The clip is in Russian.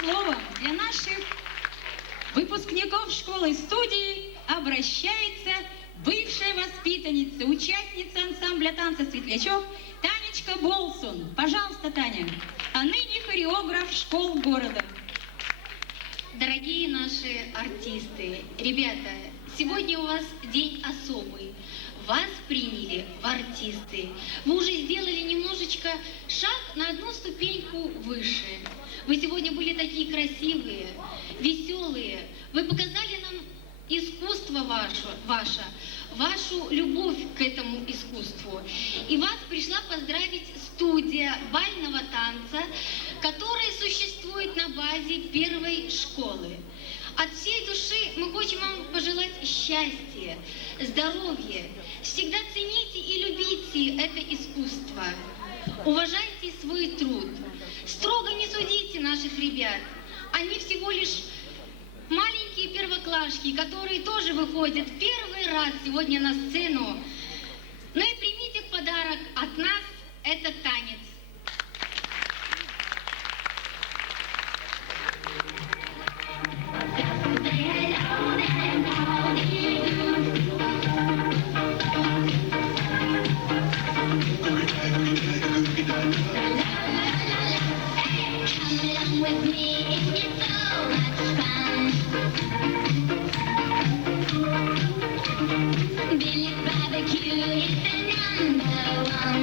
словом для наших выпускников школы-студии обращается бывшая воспитанница, участница ансамбля танца «Светлячок» Танечка Болсун. Пожалуйста, Таня. А ныне хореограф школ города. Дорогие наши артисты, ребята, сегодня у вас день особый. Вас приняли в артисты. Вы уже сделали немножечко шаг на одну ступеньку выше. Вы сегодня были такие красивые, веселые. Вы показали нам искусство ваше, вашу любовь к этому искусству. И вас пришла поздравить студия бального танца, которая существует на базе первой школы. От всей души мы хотим вам пожелать счастья, здоровья. Всегда цените и любите это искусство. Уважайте свой труд. Строго не судите наших ребят. Они всего лишь маленькие первоклашки, которые тоже выходят первый раз сегодня на сцену. Ну и примите в подарок от нас этот танец. Billy's barbecue is the #1.